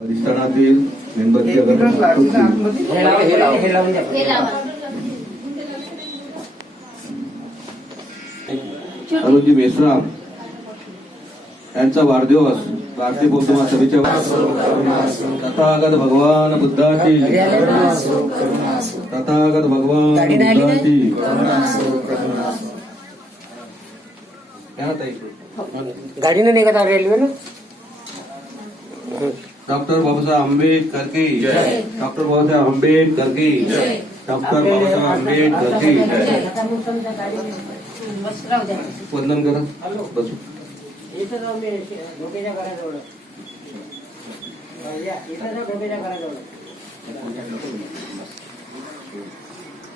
अधिष्ठानातील मेणबत्ती अगरबत्ती अरुणजी मेश्राम यांचा वाढदिवस भारतीय बौद्ध महासभेच्या तथागत भगवान बुद्धाची? तथागत भगवान? बुद्धाची. गाडीनं निघत आहे रेल्वे ना डॉक्टर बाबासाहेब आंबेडकर की डॉक्टर बाबासाहेब आंबेडकर की डॉक्टर बाबासाहेब आंबेडकर की वंदन करा. बसू. मी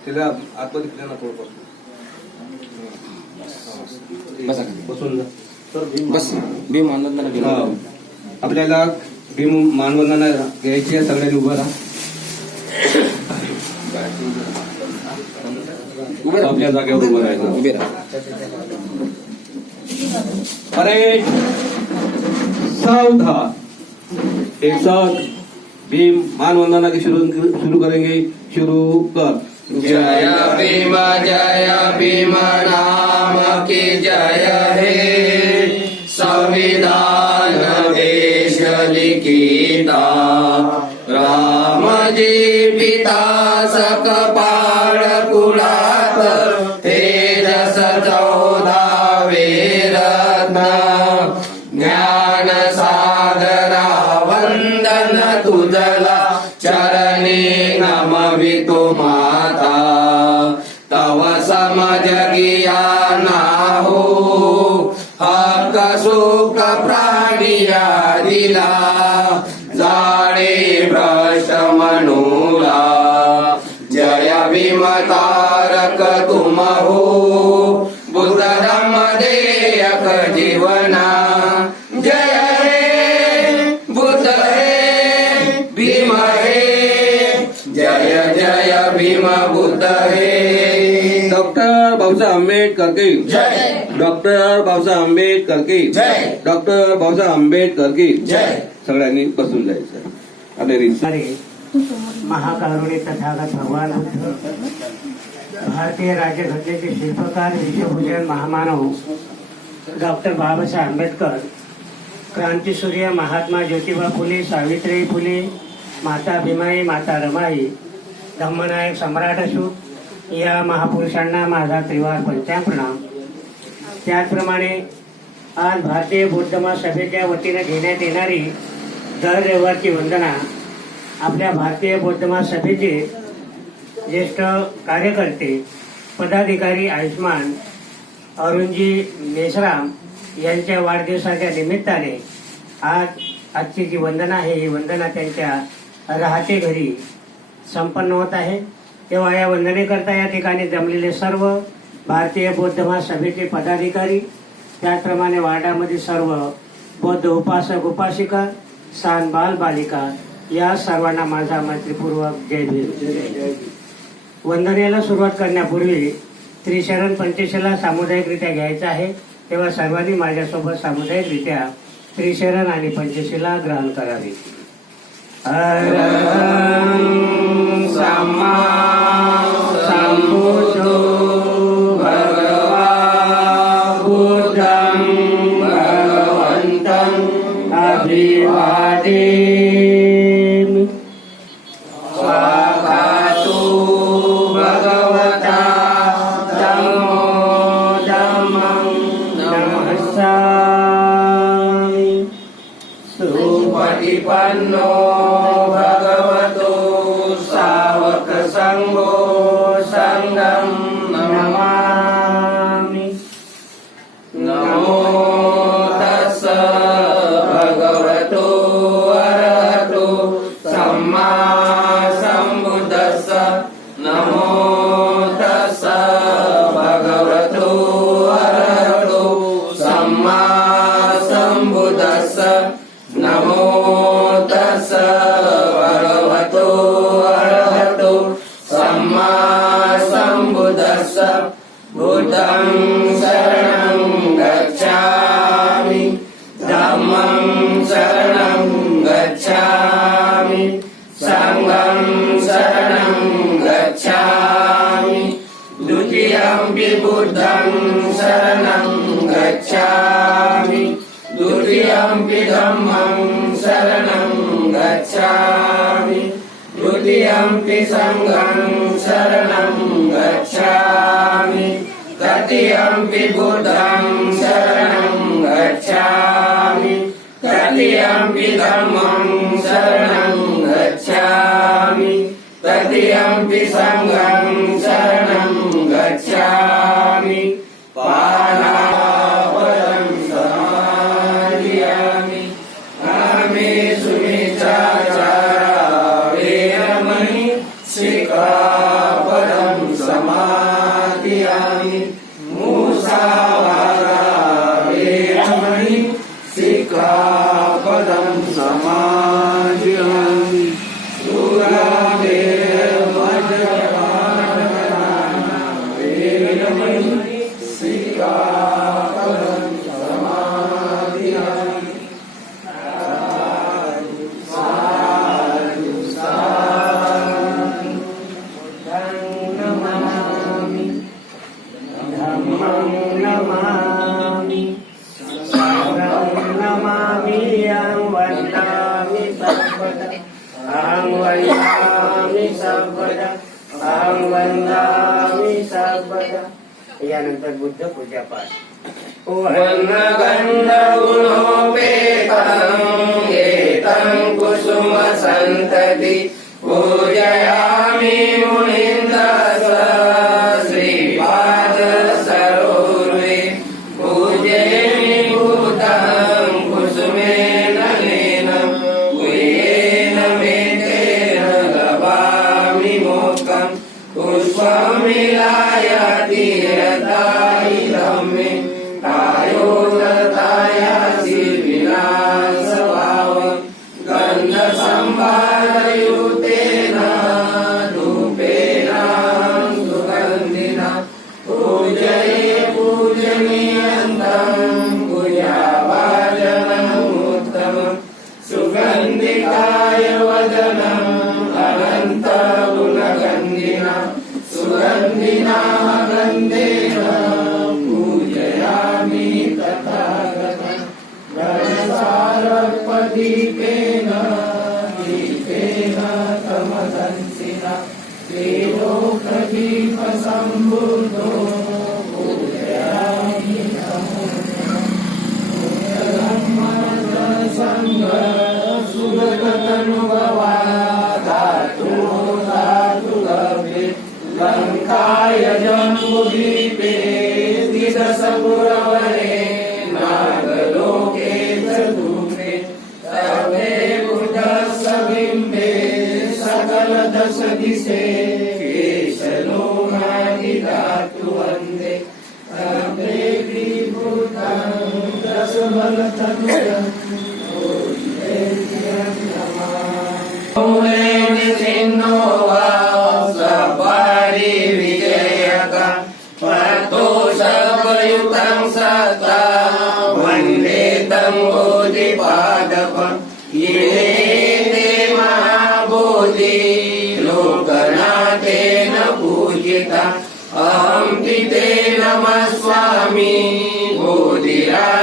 तिला आतमध्ये फिरा ना थोडं बसून जा. बस. भीम आनंदाला हा. आपल्याला भीम मानवंदना घ्यायची आहे सगळ्यांनी उभं राहा. आपल्या जागेवर उभं राहायचं. उभे राहा. अरे सावधान एक साथ भीम मानवंदना की शुरू शुरू करेंगे. शुरू कर. जय भीम जय भीम नाम की जय हे। संविधान नाहो हक्क सुख प्राणिया दिला आंबेडकर की जय. डॉक्टर बाबासाहेब आंबेडकर की जय. डॉक्टर बाबासाहेब आंबेडकर की जय. सगळ्यांनी बसून जायचं. आपले रिक्षा अरे महाकारुणी तथागत भगवान बुद्ध. भारतीय राज्यघटनेचे शिल्पकार विश्वभूषण महामानव डॉक्टर बाबासाहेब आंबेडकर क्रांतीसूर्य महात्मा ज्योतिबा फुले सावित्री फुले माता भीमाई माता रमाई धम्मनायक सम्राट अशोक या महापुरुषांना माझा त्रिवार पंचांग प्रणाम त्याचप्रमाणे आज भारतीय बौद्ध महासभेच्या वतीनं घेण्यात येणारी दर रविवारची वंदना आपल्या भारतीय बौद्ध महासभेचे ज्येष्ठ कार्यकर्ते पदाधिकारी आयुष्मान अरुणजी मेश्राम यांच्या वाढदिवसाच्या निमित्ताने आज आजची जी वंदना आहे ही वंदना त्यांच्या राहते घरी संपन्न होत आहे. तेव्हा या वंदनेकरता या ठिकाणी जमलेले सर्व भारतीय बौद्ध महासभेचे पदाधिकारी त्याचप्रमाणे वार्डामध्ये सर्व बौद्ध उपासक उपासिका सान बाल बालिका या सर्वांना माझा मैत्रीपूर्वक जय भीम. वंदनेला सुरुवात करण्यापूर्वी त्रिशरण पंचशीला सामुदायिकरित्या घ्यायचं आहे तेव्हा सर्वांनी माझ्यासोबत सामुदायिकरित्या त्रिशरण आणि पंचशीला ग्रहण करावी. Sangham Saranam, Gacchami. Dutiyampi Buddham Saranam, Gacchami. Dutiyampi Dhammam Saranam, Gacchami. Dutiyampi Sangham Saranam, Gacchami. Tatiyampi Buddham Saranam, Gacchami. Tatiyampi Dhammam Satyam Pi nam gạch cha अंतर्बुद्ध पूजा पाठ He said. लोकनाथेन पूजिता। अहं ते नमस्वामी बोधिरा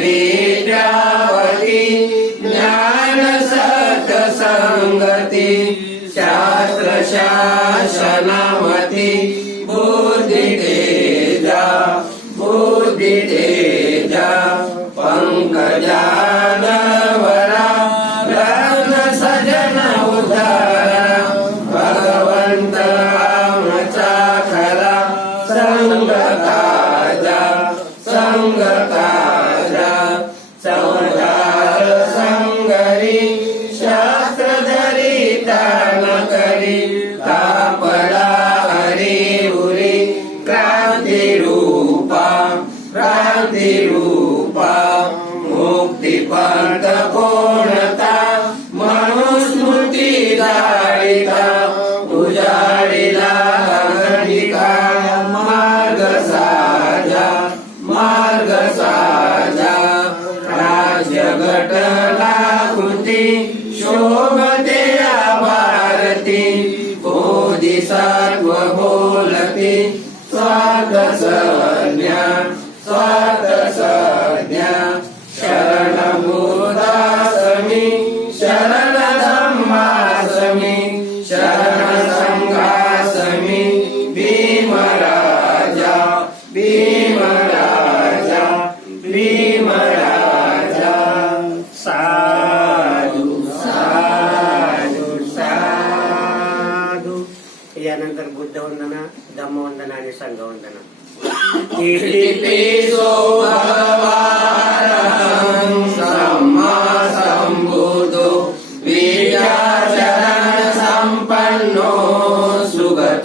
भेटावती ज्ञान सतसंगती शास्त्र शासनामती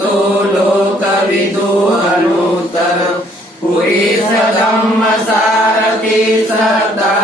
तो लोकविदो अनुतर पुरी सदं सारथी सदा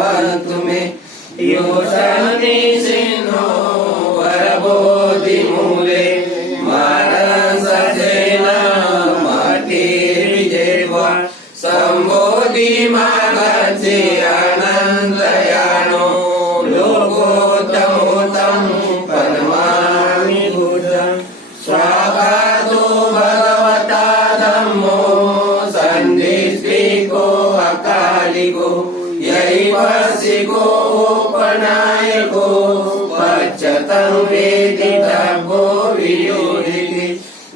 भवन्तु मे यो शरणि सिन्हो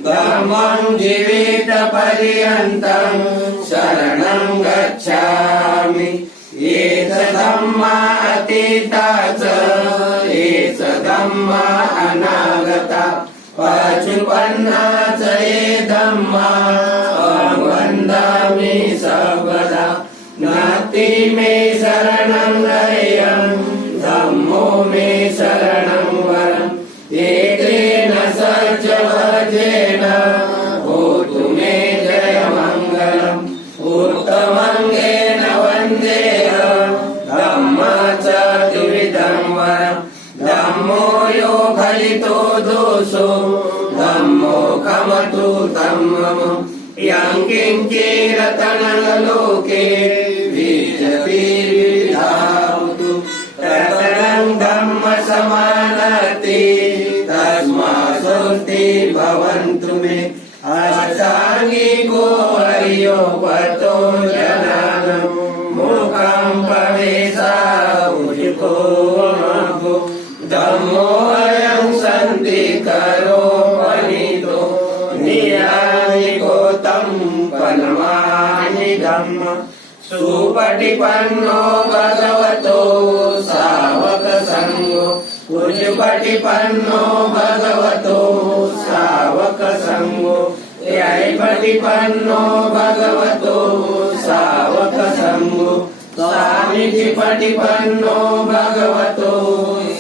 धर्मं जीवितपर्यन्तं शरणं गच्छामि। एतदम्म अतीता च एतदम्म अनागता। पाचुपन्ना च एदम्मा वन्दामि सर्वदा। नाति मे शरणं गरे यो फलितो दोषो धम्मो खमतु धम्मम् यं किञ्चिरतनलोके నియాని కోతం పరమాని ధమ్మ సుపటిపన్నో భగవతో సావక సంగో. ఉజుపటిపన్నో భగవతో సావక సంగో. న్యాయపటిపన్నో భగవతో సావక సంగో. స్వామికి పటిపన్నో భగవతో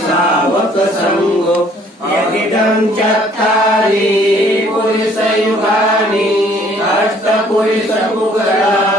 సావక సంగో. यदिदं चत्तारि पुरुषयुगानि अष्टपुरुषकुगला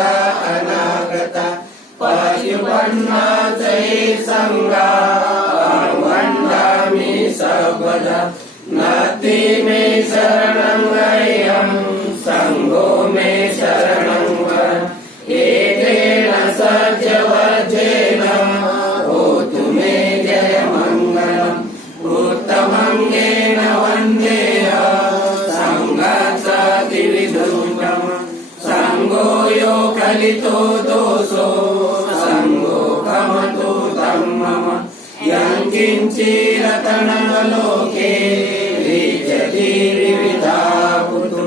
सङ्गा अनागता पशुपन्ना च ये सङ्गा वन्दामि सर्वदा नास्ति मे शरणं गयं यङ्किञ्चिरतनलोके विजति विविधा पुतु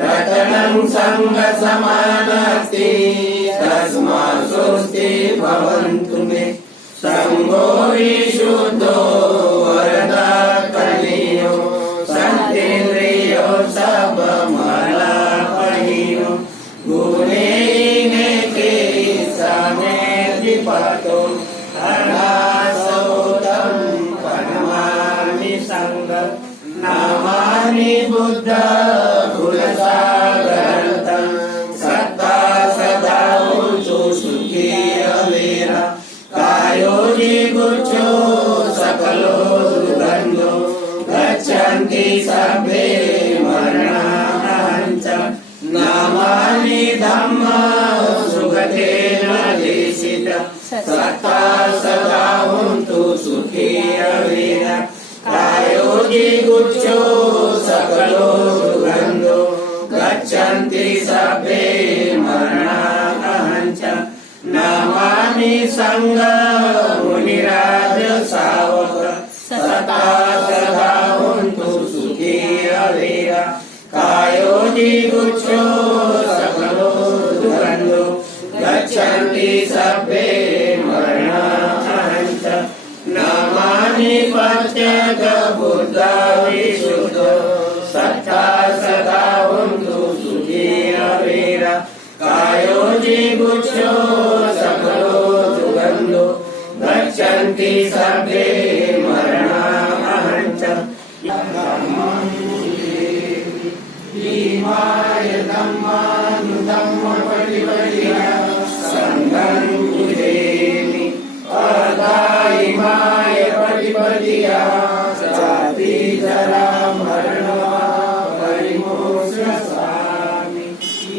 रतनं सङ्गसमानस्ति तस्मा स्वस्ति भवन्तु मे नामानि धम्म सुगतेन देशित। सत्ता सदा हुन्तु सुखी अवेरा कायो जिगुच्छो सकलो सुगन्धो। गच्छन्ति सभे मरणाहञ्च नामानि सङ्ग मुनिराज सावक। सता सदा कायो सकलो दुरन्धो गच्छन्ति सर्वे मरणाहञ्च नमामि प्रत्यग विशुद्ध विशुद्धो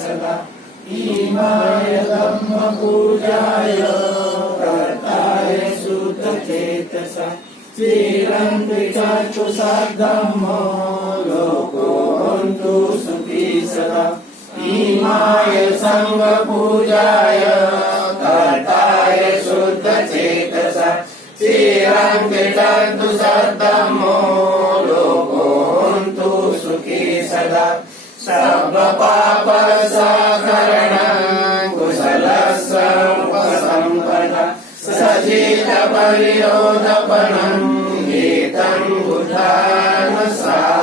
सदा इमाय धम्मपूजाय कर्ताय श्रीरं चिरन्तिकन्तु सद्धम्मो लोको हन्तु सुखी सदा इमाय सङ्गपूजाय कर्ताय शुद्धचेतसा श्रीरं सद्धम्मो धम्मो สัพพปาปัสสะคารนังกุศลสัมปสัมปันนสัจจิตปริโยทปนังอิตังพุทธานัสสา